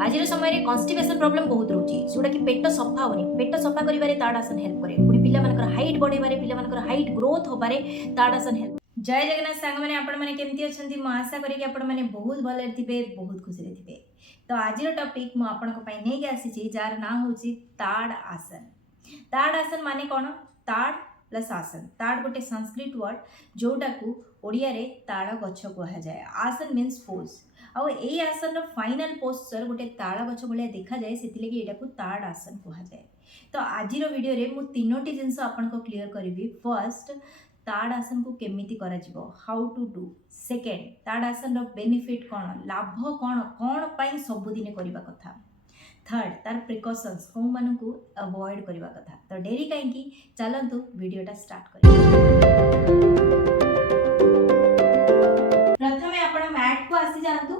आज समय रे कन्स्टिपेशन प्रॉब्लम बहुत रोची जोटा कि पेट सफा होनी पेट सफा करिवारे ताड़ासन हेल्प करे पुणी पिला मानकर हाइट बढ़ेबारे पिला मानकर हाइट ग्रोथ होबारे ताड़ासन हेल्प। जय जगन्नाथ सांग मैंने आपण मैंने केमती अछंती मु आशा करी कि आपण मैंने बहुत भले थिबे बहुत खुशी रे थिबे। तो आज टॉपिक मु आपण को पई नै के आसी छी जार नाम होची ताड़ आसन। ताड़ आसन माने कोन? ताड़ प्लस आसन। ताड़ गोटे संस्कृत वर्ड जोटा को ओडिया रे ताड़ गछ कहा जाए। आसन मीन्स पोज आउ ए आसन रो फाइनल पोस्चर गोटे ताड़ गछ भलिया देखा जाए सेतिले कि एटा को ताड़ आसन कहा जाए। तो आज वीडियो रे मु तीनोटी जिंस आपन को क्लियर करिवि। फर्स्ट ताड़ आसन को केमिति करा जिवो, हाउ टू डू। सेकेंड ताड़ आसन रो बेनिफिट कोन, लाभ कोन कोन पई सब दिन करबा कथा। थर्ड तार प्रिकॉशंस को मानन को अवॉइड करबा कथा। तो डेरी काहे कि चलंतु वीडियोटा स्टार्ट करिया। प्रथमे आपण मैट को आसी जानतु।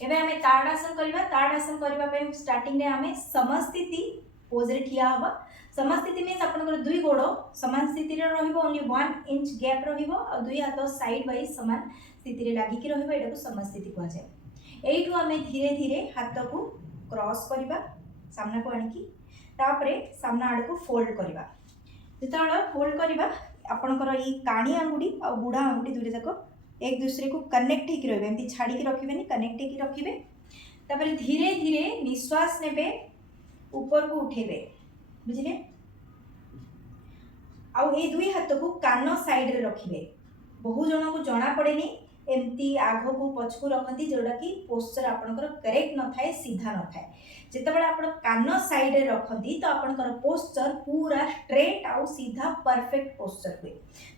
एबे हमें ताड़ आसन करबा। ताड़ आसन करबा पे स्टार्टिंग रे हमें समस्थिति पोज रे ठिया होबा। समस्थिति मीन्स आपनकर दुई गोड़ समान स्थिति रे रहिबो, ओनली 1 इंच गैप रहिबो और दुई हाथ साइड वाइज समान स्थिति रे लागि कि रहिबो, एटा को समस्थिति कहै जाय। एइठु हमें धीरे धीरे हाथ को क्रॉस करबा सामना को आनिकी, तापरे सामना आड़ को फोल्ड करबा। जेतबेला फोल्ड करबा आपनकर ई काणी आंगुडी और बुढ़ा आंगुडी दुइटा जाको एक दूसरे को कनेक्ट होकर रहिबे, एमती छाड़ी के रखिबेनी, कनेक्ट होकर रखिबे। तापरे धीरे धीरे निश्वास नेबे, ऊपर को उठेबे, बुझिले। आउ ए दुई हाथ को कान साइड रे रखिबे। बहु जन को जना पड़ेनी एमती आग को पछ को रखती जोड़ा कि पोस्चर आपनकर करेक्ट न थाए, सीधा न थाए। जेतेबेला आपण कान साइड रे रखती तो आपनकर पोस्चर पूरा स्ट्रेट आउ सीधा परफेक्ट पोस्चर हुए।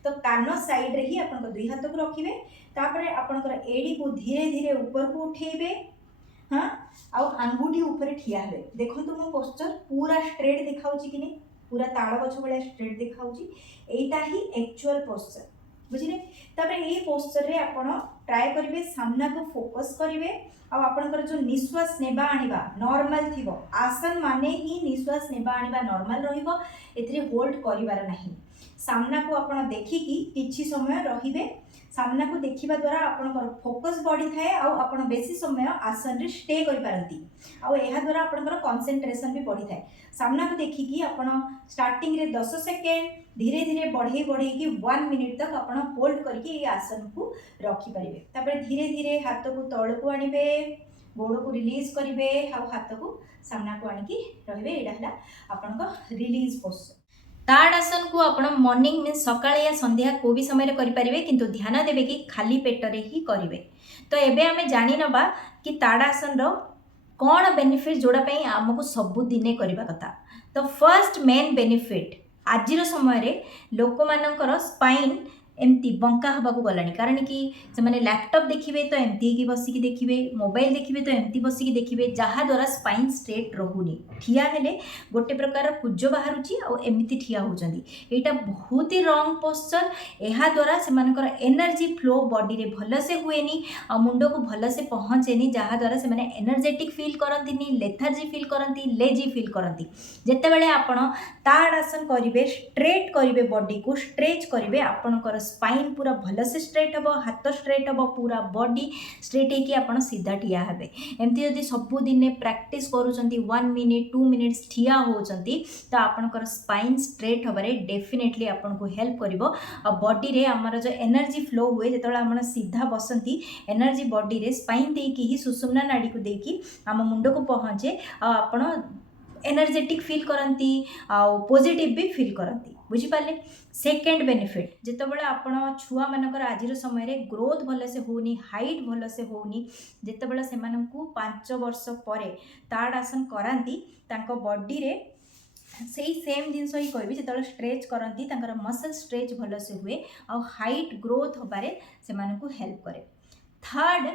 तो कान साइड रे ही आपनकर दुई हाथ को रखिबे। तापरे आपनकर एडी को धीरे धीरे ऊपर को उठेबे। हाँ आउ आंगुठी ऊपर ठिया हेबे। देखंतु मो पोस्चर पूरा स्ट्रेट देखाउची कि नहीं, पूरा ताड़ गछ भलिया स्ट्रेट देखाउची। एटा ही एक्चुअल पोस्चर, बुझिले। तबे एही पोस्चर रे आपण ट्राई करिवे सामना को फोकस करिवे और आपनकर जो निश्वास नेबा आनिबा नॉर्मल थिबो। आसन माने ही निश्वास नेबा आनिबा नॉर्मल रहिबो, एथिरे होल्ड करिवार नाही। सामना को आपण देखिकी किछि समय रहिबे। सामना को देखिबा द्वारा आपनकर फोकस बढ़ी थाए और आपण बेसी समय आसन रे स्टे करि पारंती और एहा द्वारा आपनकर कंसंट्रेशन भी बढ़ी थाए। सामना को देखिकी आपण स्टार्टिंग रे 10 सेकेंड धीरे धीरे बढ़े बढ़े कि 1 मिनिट तक आपण होल्ड करके ये आसन को रखि परिबे। तापर धीरे धीरे हाथ को तळ को आनिबे, गोड़ को रिलीज करिवे और हाथ को सामना को आनिकी रहिबे। एडा हला आपनकर रिलीज पोस्चर। ताड़ आसन को आपण मॉर्निंग मीन सकाळ या संध्या को भी समय रे करि परिबे, किंतु ध्यान देबे कि खाली पेट रे ही करिवे। तो एबे हमें जानि नबा कि ताड़ आसन रो कोन बेनिफिट जोड़ा पई हमको सब दिने करबा कथा। तो फर्स्ट मेन बेनिफिट आजिर समय रे लोक मानकर स्पाइन एमती बंका हवा को गलानी, कारण कि से माने लैपटॉप देखिबे तो एमती की बसिकी देखिबे, मोबाइल देखिबे तो एमती बसिकी देखिबे, जहा द्वारा स्पाइन स्ट्रेट रहुनी। ठिया हेले गोटे प्रकार कुज बाहरुची और एमती ठिया होचंदी, एटा बहुत ही रॉन्ग पोस्चर। एहा द्वारा से मानकर एनर्जी फ्लो बॉडी रे भल से हुएनी और मुंड को भल से पहुँचेनी, जहा द्वारा से माने एनर्जेटिक फील करंतीनी, लेथार्जी फील करंती, लेजी फील करंती। जेतेबेले आपण ताड़ आसन करिवे, स्ट्रेट करिवे, बॉडी को स्ट्रेच करिवे, आपनकर स्पाइन पूरा भल से स्ट्रेट हम, हाथ स्ट्रेट हम, पूरा बॉडी स्ट्रेट होगी आप सीधा ठिया हेबे। एमती जदि सबुदिन प्रैक्टिस करूछंती 1 मिनिट 2 मिनिट्स ठिया होचंती तो आपनकर स्पाइन स्ट्रेट हबारे डेफिनेटली आपनको हेल्प करिवो। और बॉडी रे हमर जो एनर्जी फ्लो हुए जेतबेला हम सीधा बसंती, एनर्जी बॉडी रे स्पाइन देकी ही सुषुम्ना नाड़ी को देकी हम मुंड को पहुँचे और आपण एनर्जेटिक फील करंती आउ पॉजिटिव भी फील करंती, बुझी पाले। सेकेंड बेनिफिट जेतेबेला आपण छुआ मानकर आजिर समय रे ग्रोथ भल से होनी, हाइट भल से होनी, जेतेबेला से मानकू 5 वर्ष परे ताड़ आसन करांती तांको बॉडी रे सेही सेम जिनस ही कहबी, जेतेबेला स्ट्रेच करंती तांकर मसल स्ट्रेच भल से हुए और हाइट ग्रोथ होबारे से मानकू हेल्प करे। थर्ड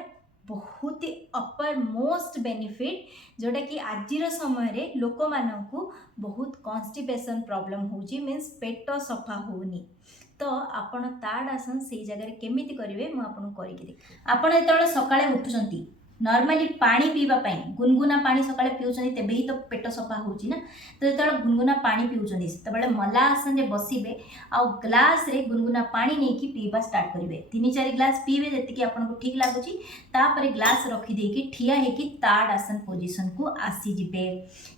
बहुत ही अपर मोस्ट बेनिफिट जोटा कि आजिर समय रे लोक मानकू बहुत कॉन्स्टिपेशन प्रॉब्लम होची, मीन्स पेट सफा होनी। तो आपण ताड़ आसन से जगह केमिति करिवे मु आपन करिके देख। आपण जेतबेला सकाळे उठुचंती नॉर्मली पानी पीवा पाई गुनगुना पानी सकाळे पिउछन्ती तेबे ही तो पेट सफा होउची ना। तो जेतबेले गुनगुना पानी पिउछन्ती सेतबेले मला आसन रे बसिबे आ ग्लास रे गुनगुना पानी नेकी पीवा स्टार्ट करिवे। 3-4 ग्लास पीवे जेतिकी आपनको ठीक लागुची तापरे ग्लास रखी देकी ठिया हेकी ताड़ आसन पोजीशन को आसी जिबे।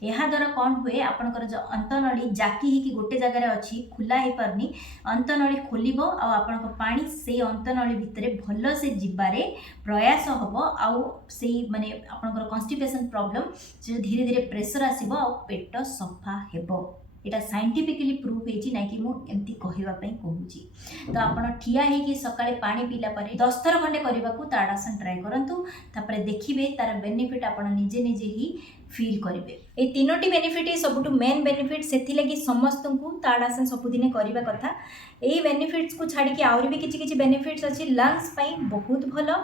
एहा द्वारा कोन हुए आपनकर जो अंतनळी जाकी हेकी गोटे जगह रे अछि खुला हे परनी अंतनळी खोलिबो आ आपनको पानी से अंतनळी भितरे भलो से जिबारे प्रयास हबो आ से माने आपनकर कॉन्स्टिपेशन प्रॉब्लम जे धीरे धीरे प्रेशर आसीबो आ पेट सफा हेबो। एटा साइंटिफिकली प्रूफ हेची ना कि मु एमती कहवा पई कहूची। तो आपण ठिया हे कि सकाळे पानी पीला परे 10 थर खंडे करबा को ताड़ासन ट्राई करंतु तापरे देखिबे तार बेनिफिट आपण निजे निजे ही फील करेंगे। ये तीनोटी बेनिफिट सबुठु मेन बेनिफिट से लगी समस्त को ताड़ासन सबुदिन करने कथा। यही बेनिफिट्स को छाड़ी कि आउरी भी किछि बेनिफिट्स अच्छी लंग्स पई बहुत भलो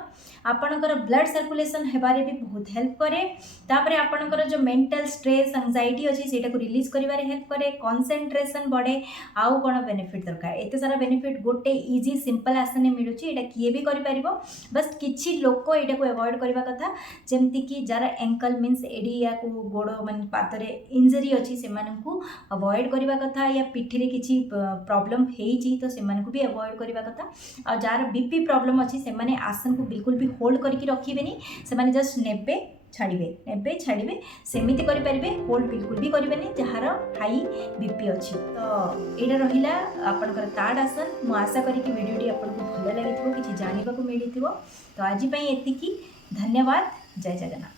आपणकर ब्लड सर्कुलेशन हेबारे भी बहुत हेल्प करे। तापरे आपणकर जो मेंटल स्ट्रेस एंजाइटी अच्छी सेटा को रिलीज करिवारे हेल्प करे कंसंट्रेशन बढ़े। आउ कोन बेनिफिट दरकार एते सारा बेनिफिट गोटे इजी सिंपल आसने मिलुची। एटा किए भी करि परिबो बस किछि लोक एटा को अवॉइड करबा कथा जेमति कि जरा एंकल मींस एडी को गोड़ मान पातरे इंजरी अच्छी से अवॉइड करने कथा या पिठी किसी प्रॉब्लम होती तो से भी अवॉइड करने कथा। आ जार बीपी प्रॉब्लम अच्छी से आसन को बिल्कुल भी होल्ड करके रखिबेनी से जस्ट नेबे छाड़े सेमिति करें होल्ड बिल्कुल भी करेंगे जार हाई बीपी अच्छी। तो यहाँ रहा आपंकर ताड़ आसन मु आशा करी वीडियोटी आपको भल लगी किसी जानवा मिली। तो आज एतिकी धन्यवाद। जय जगन्नाथ।